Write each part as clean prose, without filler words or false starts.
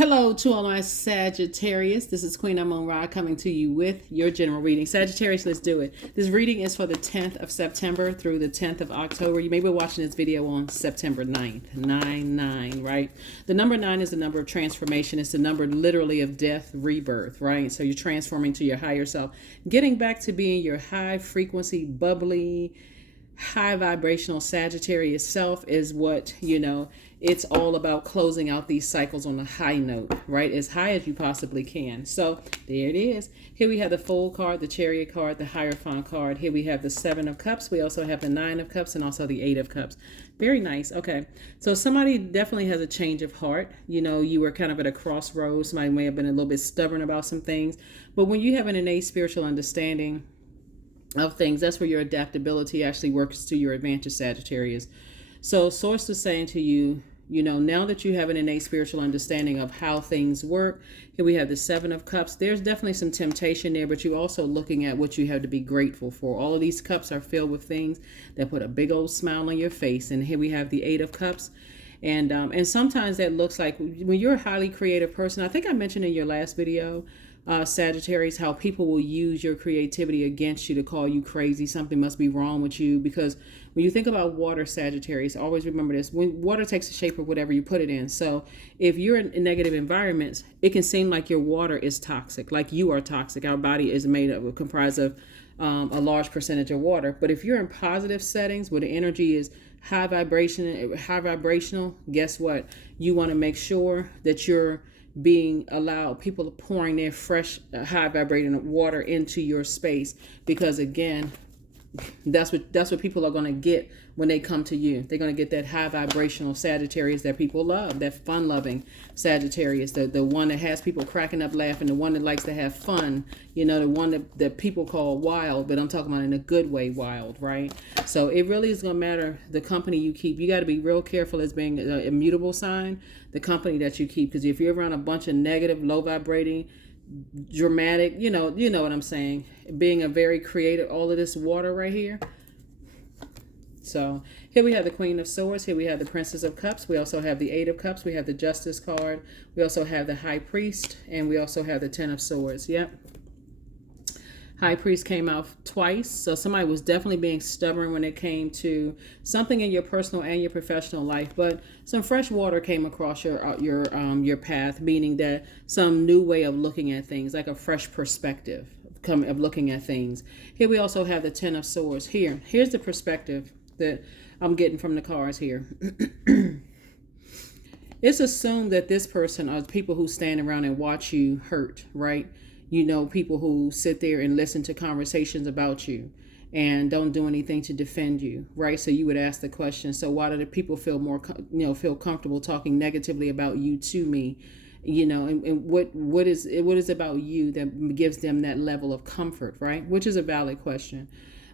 Hello to all my Sagittarius. This is Queen Amun Ra coming to you with your general reading. Sagittarius, let's do it. This reading is for the 10th of September through the 10th of October. You may be watching this video on September 9th. 9-9, right? The number 9 is the number of transformation. It's the number literally of death, rebirth, right? So you're transforming to your higher self. Getting back to being your high frequency, bubbly, high vibrational Sagittarius self is what, it's all about closing out these cycles on a high note, right? As high as you possibly can. So there it is. Here we have the Fool card, the Chariot card, the Hierophant card. Here we have the 7 of Cups. We also have the 9 of Cups and also the 8 of Cups. Very nice. Okay. So somebody definitely has a change of heart. You were kind of at a crossroads. Somebody may have been a little bit stubborn about some things. But when you have an innate spiritual understanding of things, that's where your adaptability actually works to your advantage, Sagittarius. So Source is saying to you, now that you have an innate spiritual understanding of how things work, here we have the 7 of Cups. There's definitely some temptation there, but you're also looking at what you have to be grateful for. All of these cups are filled with things that put a big old smile on your face. And here we have the 8 of Cups. And sometimes that looks like when you're a highly creative person, I think I mentioned in your last video, Sagittarius, how people will use your creativity against you to call you crazy. Something must be wrong with you, because when you think about water, Sagittarius, always remember this: when water takes the shape of whatever you put it in. So if you're in negative environments, it can seem like your water is toxic, like you are toxic. Our body is comprised of a large percentage of water. But if you're in positive settings where the energy is high vibrational, guess what? You want to make sure that you're being allowed, people are pouring their fresh, high vibrating water into your space, because again, that's what people are going to get when they come to you. They're going to get that high vibrational Sagittarius that people love, that fun loving Sagittarius, the one that has people cracking up laughing, the one that likes to have fun, the one that people call wild, but I'm talking about in a good way wild, right? So it really is going to matter the company you keep. You got to be real careful as being an immutable sign, the company that you keep, because if you're around a bunch of negative, low vibrating, dramatic, you know what I'm saying, being a very creative, all of this water right here. So here we have the Queen of Swords. Here we have the Princess of Cups. We also have the 8 of Cups. We have the Justice card. We also have the High Priest, and we also have the 10 of Swords. Yep. High Priest came out twice. So somebody was definitely being stubborn when it came to something in your personal and your professional life. But some fresh water came across your path, meaning that some new way of looking at things, like a fresh perspective of looking at things. Here we also have the 10 of Swords. Here's the perspective that I'm getting from the cards here. It's assumed that this person are people who stand around and watch you hurt, right? People who sit there and listen to conversations about you and don't do anything to defend you, right? So you would ask the question, so why do the people feel comfortable talking negatively about you to me? And what is about you that gives them that level of comfort, right? Which is a valid question.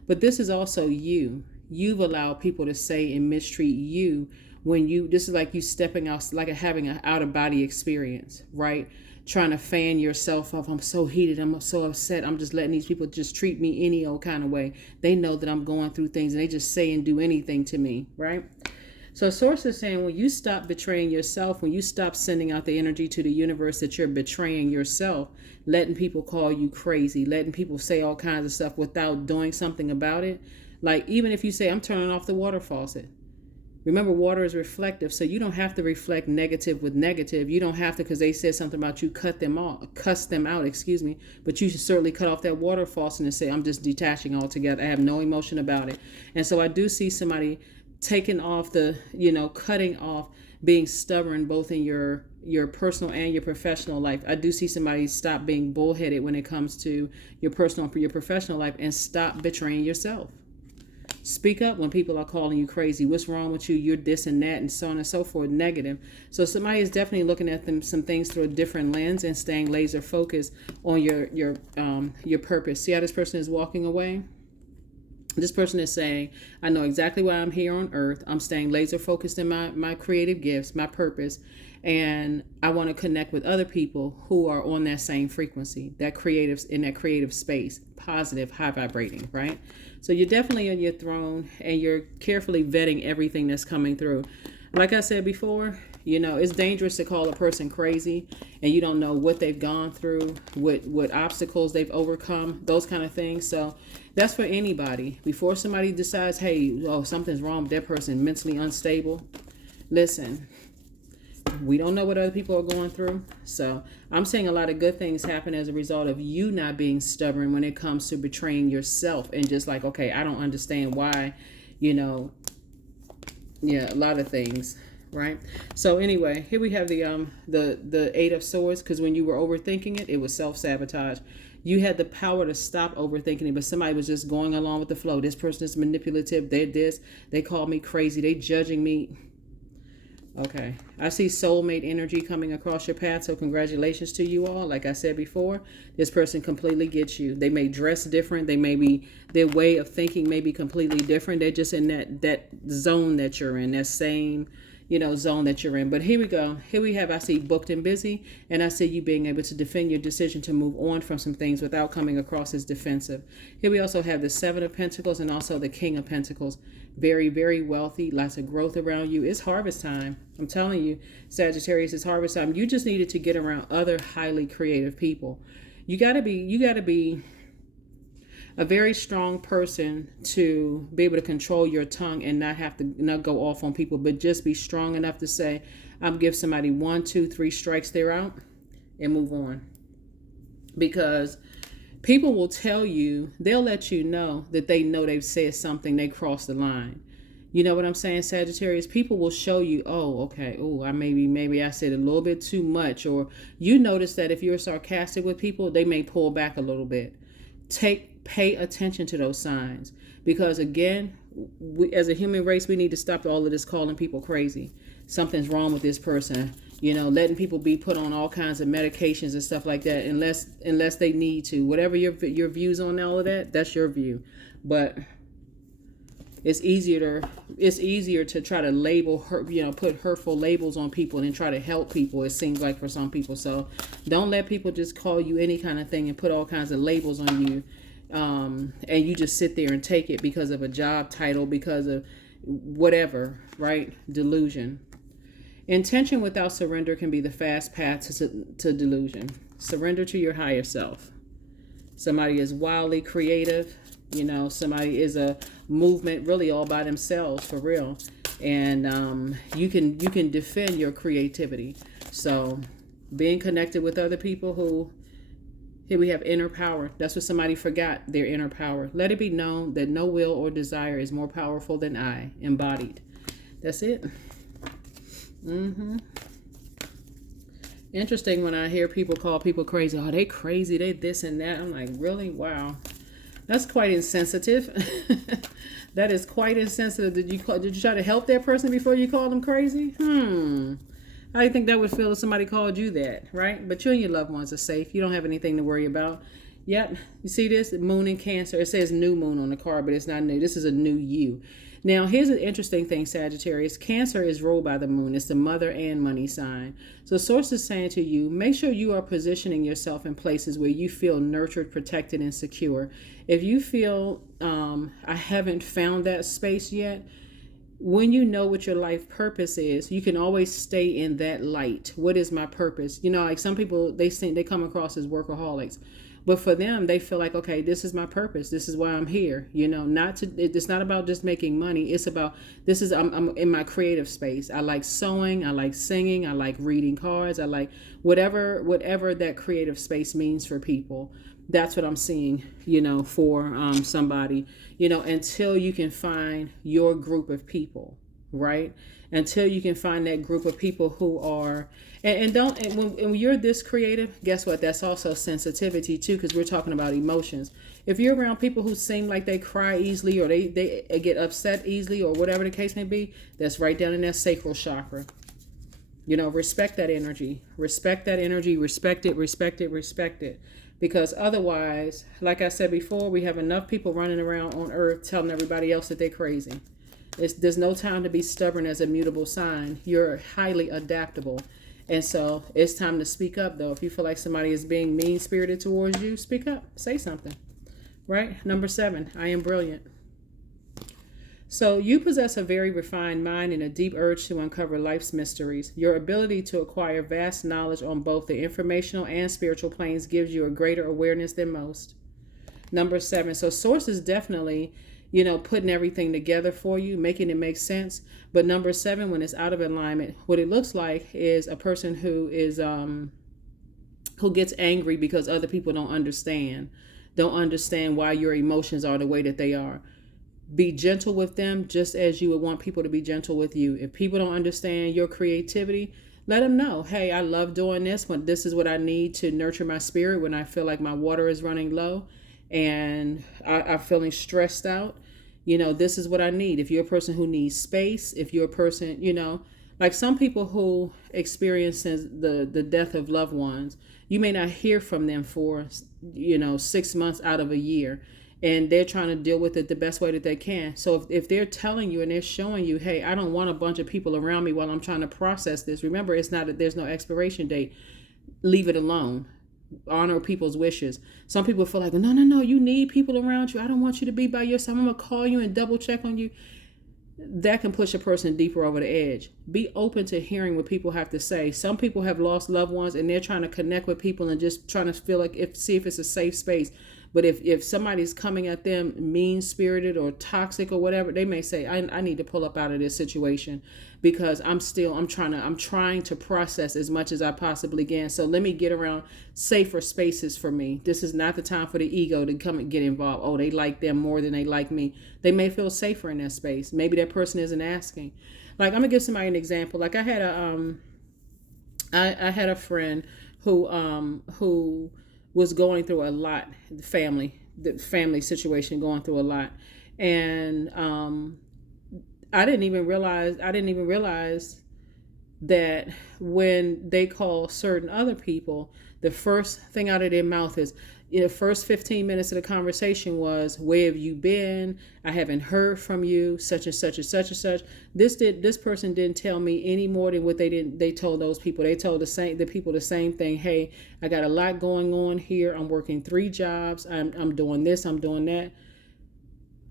But this is also you. You've allowed people to say and mistreat you this is like you stepping out, like having an out of body experience, right? Trying to fan yourself up. I'm so heated. I'm so upset. I'm just letting these people just treat me any old kind of way. They know that I'm going through things and they just say and do anything to me, right? So Source is saying, when you stop betraying yourself, when you stop sending out the energy to the universe that you're betraying yourself, letting people call you crazy, letting people say all kinds of stuff without doing something about it. Like, even if you say, I'm turning off the water faucet. Remember, water is reflective, so you don't have to reflect negative with negative. You don't have to, because they said something about you, cuss them out, but you should certainly cut off that water faucet and say, I'm just detaching altogether. I have no emotion about it. And so I do see somebody taking off cutting off being stubborn, both in your personal and your professional life. I do see somebody stop being bullheaded when it comes to your personal and your professional life, and stop betraying yourself. Speak up when people are calling you crazy. What's wrong with you? You're this and that, and so on and so forth, negative. So somebody is definitely looking at some things through a different lens and staying laser focused on your purpose. See how this person is walking away? This person is saying, I know exactly why I'm here on earth. I'm staying laser focused in my creative gifts, my purpose. And I want to connect with other people who are on that same frequency, in that creative space, positive, high vibrating, right? So you're definitely on your throne, and you're carefully vetting everything that's coming through. Like I said before, You know, it's dangerous to call a person crazy and you don't know what they've gone through, what obstacles they've overcome, those kind of things. So that's for anybody. Before somebody decides, hey, oh, something's wrong with that person, mentally unstable. Listen, we don't know what other people are going through. So I'm seeing a lot of good things happen as a result of you not being stubborn when it comes to betraying yourself and just like, okay, I don't understand why, you know, yeah, a lot of things. Right. So anyway, here we have the Eight of Swords, because when you were overthinking it, it was self-sabotage. You had the power to stop overthinking it, but somebody was just going along with the flow. This person is manipulative. They're this. They call me crazy. They judging me. Okay. I see soulmate energy coming across your path. So congratulations to you all. Like I said before, this person completely gets you. They may dress different. They may be, their way of thinking may be completely different. They're just in that zone that you're in, that same, you know, zone that you're in. But here we go. Here we have, I see booked and busy, and I see you being able to defend your decision to move on from some things without coming across as defensive. Here we also have the Seven of Pentacles and also the King of Pentacles. Very, very wealthy, lots of growth around you. It's harvest time. I'm telling you, Sagittarius, it's harvest time. You just needed to get around other highly creative people. You gotta be a very strong person to be able to control your tongue and not have to not go off on people, but just be strong enough to say, I'm give somebody 1, 2, 3 strikes, they're out, and move on. Because people will tell you, they'll let you know that they know they've said something, they crossed the line. You know what I'm saying, Sagittarius? People will show you, oh, okay, oh, I maybe I said a little bit too much, or you notice that if you're sarcastic with people, they may pull back a little bit. Pay attention to those signs, because again, we, as a human race, we need to stop all of this calling people crazy. Something's wrong with this person, you know, letting people be put on all kinds of medications and stuff like that, unless they need to. Whatever your views on all of that, that's your view. But it's easier to try to label her, you know, put hurtful labels on people and try to help people, it seems like, for some people. So don't let people just call you any kind of thing and put all kinds of labels on you. And you just sit there and take it because of a job title, because of whatever, right? Delusion. Intention without surrender can be the fast path to delusion. Surrender to your higher self. Somebody is wildly creative, you know, somebody is a movement really all by themselves, for real. And you can defend your creativity. So being connected with other people who, here we have inner power. That's what somebody forgot, their inner power. Let it be known that no will or desire is more powerful than I, embodied. That's it. Interesting when I hear people call people crazy. Oh, they crazy, they this and that. I'm like, really? Wow. That's quite insensitive. That is quite insensitive. Did you try to help that person before you called them crazy? How do you think that would feel if somebody called you that, right? But you and your loved ones are safe. You don't have anything to worry about. Yep. You see this? Moon in Cancer. It says new moon on the card, but it's not new. This is a new you. Now, here's an interesting thing, Sagittarius. Cancer is ruled by the moon. It's the mother and money sign. So source is saying to you, make sure you are positioning yourself in places where you feel nurtured, protected, and secure. If you feel, I haven't found that space yet, when you know what your life purpose is, you can always stay in that light. What is my purpose? You know, like some people, they come across as workaholics. But for them, they feel like, okay, this is my purpose. This is why I'm here. You know, it's not about just making money. It's about, I'm in my creative space. I like sewing. I like singing. I like reading cards. I like whatever that creative space means for people. That's what I'm seeing, you know, for somebody, you know, until you can find your group of people, right? Until you can find that group of people who are, and when you're this creative, guess what? That's also sensitivity too, because we're talking about emotions. If you're around people who seem like they cry easily, or they get upset easily, or whatever the case may be, that's right down in that sacral chakra. You know, respect that energy. Respect that energy. Respect it, respect it, respect it. Because otherwise, like I said before, we have enough people running around on earth telling everybody else that they're crazy. There's no time to be stubborn as a mutable sign. You're highly adaptable. And so it's time to speak up, though. If you feel like somebody is being mean-spirited towards you, speak up. Say something. Right? Number 7, I am brilliant. So, you possess a very refined mind and a deep urge to uncover life's mysteries. Your ability to acquire vast knowledge on both the informational and spiritual planes gives you a greater awareness than most. Number 7. So, source is definitely, putting everything together for you, making it make sense. But number 7, when it's out of alignment, what it looks like is a person who gets angry because other people don't understand why your emotions are the way that they are. Be gentle with them just as you would want people to be gentle with you. If people don't understand your creativity, let them know, hey, I love doing this, but this is what I need to nurture my spirit when I feel like my water is running low and I'm feeling stressed out. This is what I need. If you're a person who needs space, if you're a person, like some people who experience the death of loved ones, you may not hear from them for, 6 months out of a year. And they're trying to deal with it the best way that they can. So if they're telling you and they're showing you, hey, I don't want a bunch of people around me while I'm trying to process this. Remember, there's no expiration date. Leave it alone. Honor people's wishes. Some people feel like, no, you need people around you. I don't want you to be by yourself. I'm going to call you and double check on you. That can push a person deeper over the edge. Be open to hearing what people have to say. Some people have lost loved ones and they're trying to connect with people and just trying to feel like see if it's a safe space. But if somebody's coming at them mean-spirited or toxic or whatever, they may say, I need to pull up out of this situation because I'm trying to process as much as I possibly can. So let me get around safer spaces for me. This is not the time for the ego to come and get involved. Oh, they like them more than they like me. They may feel safer in that space. Maybe that person isn't asking. Like, I'm gonna give somebody an example. Like I had a friend who was going through a lot, the family situation going through a lot. And I didn't even realize that when they call certain other people, the first thing out of their mouth is, the first 15 minutes of the conversation was, where have you been? I haven't heard from you, such and such and such and such. This person didn't tell me any more than what they told those people. They told the people the same thing. Hey, I got a lot going on here. I'm working 3 jobs. I'm doing this, I'm doing that.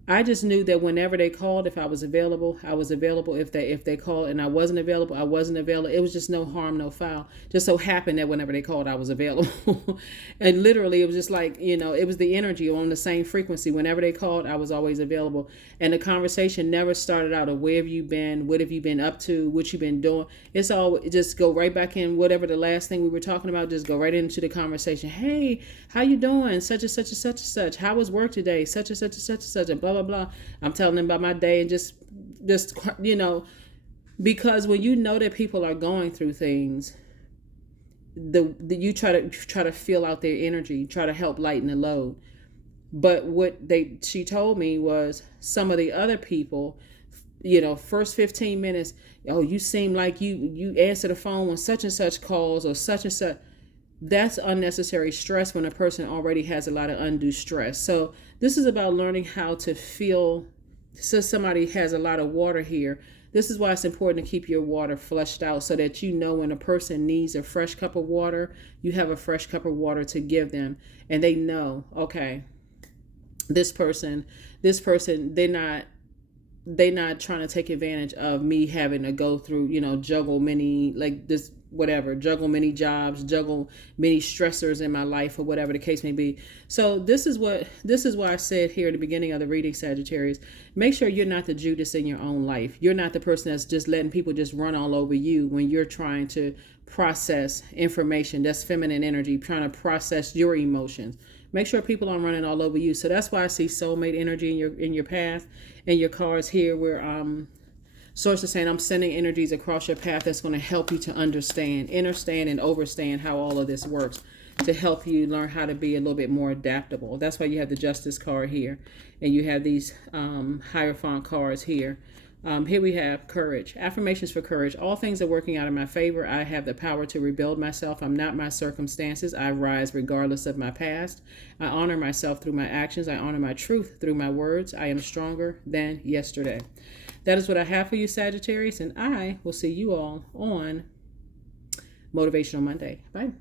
I just knew that whenever they called, if I was available, I was available. If they called and I wasn't available, I wasn't available. It was just no harm, no foul. Just so happened that whenever they called, I was available. And literally, it was just like, it was the energy on the same frequency. Whenever they called, I was always available. And the conversation never started out of where have you been? What have you been up to? What you been doing? It's all just go right back in whatever the last thing we were talking about. Just go right into the conversation. Hey, how you doing? Such and such and such and such. How was work today? Such and such and such and such and blah, blah, blah. I'm telling them about my day and just because when you know that people are going through things, you try to feel out their energy, try to help lighten the load. But what she told me was some of the other people, first 15 minutes, oh, you seem like you answer the phone when such and such calls or such and such. That's unnecessary stress when a person already has a lot of undue stress. So this is about learning how to feel. Since somebody has a lot of water here, this is why it's important to keep your water flushed out so that when a person needs a fresh cup of water, you have a fresh cup of water to give them. And they know, okay, this person, they're not trying to take advantage of me having to go through, juggle many many jobs, juggle many stressors in my life or whatever the case may be. So this is why I said here at the beginning of the reading, Sagittarius, make sure you're not the Judas in your own life. You're not the person that's just letting people just run all over you when you're trying to process information. That's feminine energy, trying to process your emotions. Make sure people aren't running all over you. So that's why I see soulmate energy in your path and your cards here where Source is saying, I'm sending energies across your path that's going to help you to understand and overstand how all of this works, to help you learn how to be a little bit more adaptable. That's why you have the Justice card here, and you have these Hierophant cards here. Here we have courage. Affirmations for courage. All things are working out in my favor. I have the power to rebuild myself. I'm not my circumstances. I rise regardless of my past. I honor myself through my actions. I honor my truth through my words. I am stronger than yesterday. That is what I have for you, Sagittarius, and I will see you all on Motivational Monday. Bye.